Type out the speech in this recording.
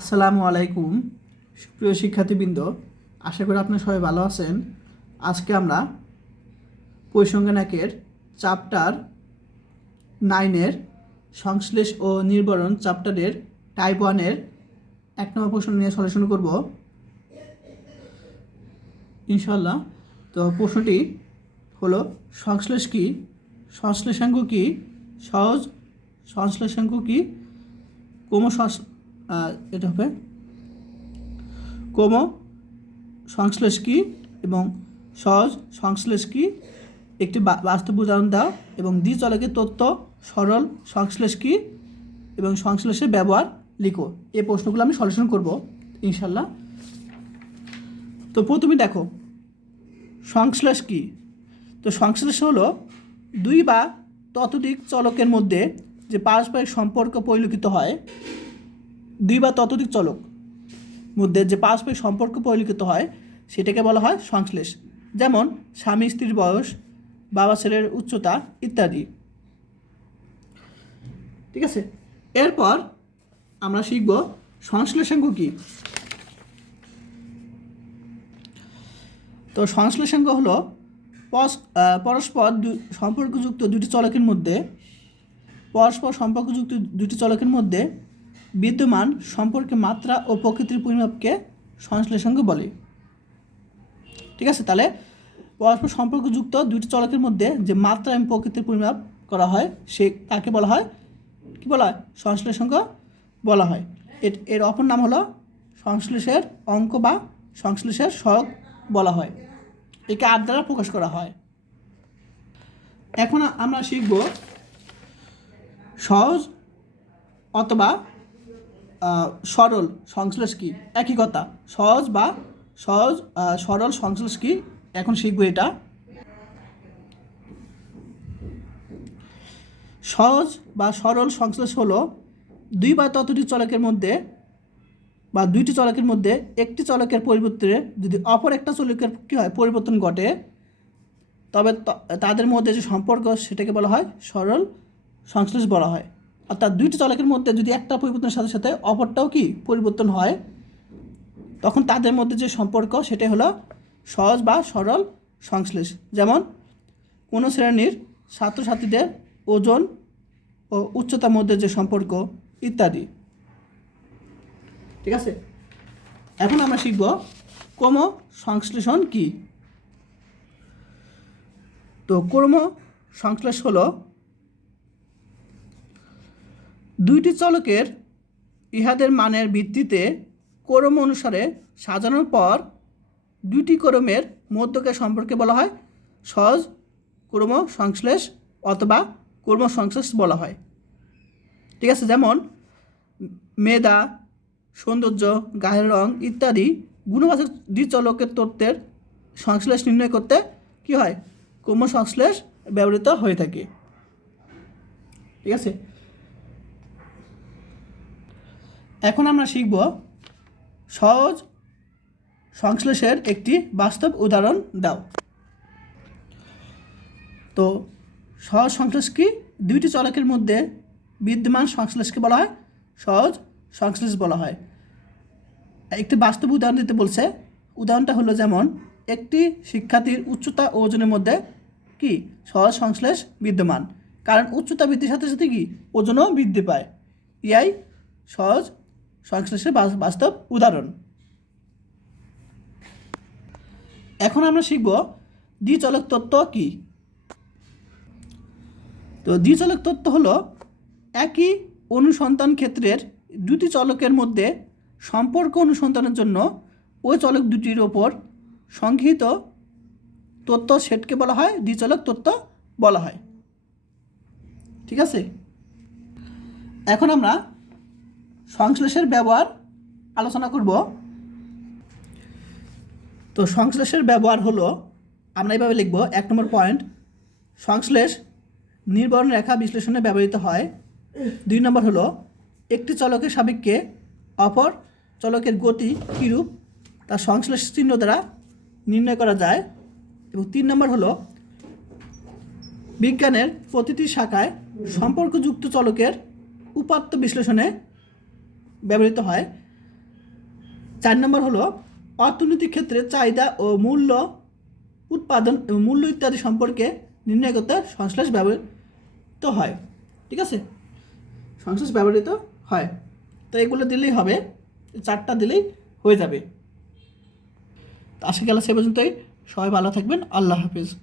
আসসালামু আলাইকুম, সুপ্রিয় শিক্ষার্থীবৃন্দ। আশা করি আপনারা সবাই ভালো আছেন। আজকে আমরা পরিসংখ্যানাকের চ্যাপ্টার নাইনের সংশ্লেষ ও নির্বরণ চ্যাপ্টারের টাইপ ওয়ানের এক নম্বর প্রশ্ন নিয়ে সলিউশন করব। ইনশাল্লাহ তো প্রশ্নটি হলো, সংশ্লেষ কি? সংশ্লেষাঙ্ক কি? সহজ? সংশ্লেষাঙ্ক কি? ক্রম এটা হবে ক্রম সংশ্লেষ কি এবং সহজ সংশ্লেষ কি? একটি বাস্তব উদাহরণ দাও এবং দ্বিচলকের তথ্য সরল সংশ্লেষ কি এবং সংশ্লেষের ব্যবহার লিখো। এই প্রশ্নগুলো আমি সলিউশন করব, ইনশাল্লাহ। তো প্রথমে দেখো, সংশ্লেষ কি? তো সংশ্লেষ হলো দুই বা ততোধিক চলকের মধ্যে যে পারস্পরিক সম্পর্ক পরিলক্ষিত হয় দুই বা ততোধিক চলক মধ্যে যে পারস্পরিক সম্পর্ক পরিলক্ষিত হয়, সেটাকে বলা হয় সংশ্লেষ। যেমন, স্বামী স্ত্রীর বয়স, বাবা ছেলের উচ্চতা ইত্যাদি। ঠিক আছে? এরপর আমরা শিখব সংশ্লেষাঙ্ক কী? তো সংশ্লেষাঙ্ক হলো পরস্পর সম্পর্কযুক্ত দুটি চলকের মধ্যে, পরস্পর সম্পর্কযুক্ত দুটি চলকের মধ্যে বিদ্যমান সম্পর্কে মাত্রা ও প্রকৃতির পরিমাপকে সংশ্লেষাঙ্ক বলে। ঠিক আছে, তাহলে পরস্পর সম্পর্কযুক্ত দুটি চলকের মধ্যে যে মাত্রা এবং প্রকৃতির পরিমাপ করা হয়, সে তাকে বলা হয়, কি বলা হয়? সংশ্লেষাঙ্ক বলা হয়। এর- এর অপর নাম হলো সংশ্লেষের অঙ্ক বা সংশ্লেষের সহগ বলা হয়। একে আর দ্বারা প্রকাশ করা হয়। এখন আমরা শিখব সহজ অথবা সরল সংশ্লেষ কী? একই কথা। সহজ বা সহজ সরল সংশ্লেষ কী? এখন শিখব এটা। সহজ বা সরল সংশ্লেষ হলো দুই বা ততোধিক চলকের মধ্যে বা দুইটি চলকের মধ্যে একটি চলকের পরিবর্তে যদি অপর একটা চলকের কী হয়? পরিবর্তন ঘটে, তবে তাদের মধ্যে যে সম্পর্ক সেটাকে বলা হয় সরল সংশ্লেষ বলা হয়। অর্থাৎ দুইটি চলকের মধ্যে যদি একটা পরিবর্তনের সাথে সাথে অপরটাও কি পরিবর্তন হয়, তখন তাদের মধ্যে যে সম্পর্ক সেটাই হলো সহজ বা সরল সংশ্লেষ। যেমন কোনো শ্রেণির ছাত্রছাত্রীদের ওজন ও উচ্চতার মধ্যে যে সম্পর্ক ইত্যাদি। ঠিক আছে? এখন আমরা শিখব ক্রম সংশ্লেষণ কি? তো ক্রম সংশ্লেষ হলো দুইটি চলকের ইহাদের মানের ভিত্তিতে ক্রম অনুসারে সাজানোর পর দুইটি ক্রমের মধ্যকে সম্পর্কে বলা হয়, সহজ ক্রম সংশ্লেষ অথবা ক্রম সংশ্লেষ বলা হয়। ঠিক আছে, যেমন মেধা, সৌন্দর্য, গায়ের রং ইত্যাদি গুণবাচক দ্বিচলকের তত্ত্বের সংশ্লেষ নির্ণয় করতে কি হয়? ক্রম সংশ্লেষ ব্যবহৃত হয়ে থাকে। ঠিক আছে? এখন আমরা শিখব সহজ সংশ্লেষের একটি বাস্তব উদাহরণ দাও। তো সহজ সংশ্লেষ কি? দুইটি চলকের মধ্যে বিদ্যমান সংশ্লেষকে বলা হয়, সহজ সংশ্লেষ বলা হয়। একটি বাস্তব উদাহরণ দিতে বলছে, উদাহরণটা হলো যেমন, একটি শিক্ষার্থীর উচ্চতা ও ওজনের মধ্যে কি? সহজ সংশ্লেষ বিদ্যমান। কারণ উচ্চতা বৃদ্ধির সাথে সাথে কি? ওজনও বৃদ্ধি পায়। ইয়াই সহজ সংশ্লেষের বাস- বাস্তব উদাহরণ। এখন আমরা শিখব দ্বিচলক তত্ত্ব কি? তো দ্বিচলক তত্ত্ব হলো একই অনুসন্ধান ক্ষেত্রের দুটি চলকের মধ্যে সম্পর্ক অনুসন্ধানের জন্য ওই চলক দুটির ওপর সংগৃহীত তথ্য সেটকে বলা হয়, দ্বিচলক তথ্য বলা হয়। ঠিক আছে? এখন আমরা সংশ্লেষের ব্যবহার আলোচনা করব। তো সংশ্লেষের ব্যবহার হলো, আমরা এইভাবে লিখব, এক নম্বর পয়েন্ট সংশ্লেষ নির্বরণ রেখা বিশ্লেষণে ব্যবহৃত হয়। দুই নম্বর হলো, একটি চলকের সাপেক্ষে অপর চলকের গতি কীরূপ তা সংশ্লেষ চিহ্ন দ্বারা নির্ণয় করা যায়। এবং তিন নম্বর হলো, বিজ্ঞানের প্রতিটি শাখায় সম্পর্কযুক্ত চলকের উপাত্ত বিশ্লেষণে ব্যবহৃত হয়। চার নম্বর হলো, অর্থনৈতিক ক্ষেত্রে চাহিদা ও মূল্য উৎপাদন মূল্য ইত্যাদি সম্পর্কে নির্ণয় করতে সংশ্লেষ ব্যবহৃত হয়। ঠিক আছে? সংশ্লেষ ব্যবহৃত হয়। তো এগুলো দিলেই হবে। চারটা দিলেই হয়ে যাবে। আশা গেল সে পর্যন্তই। সবাই ভালো থাকবেন। আল্লাহ হাফিজ।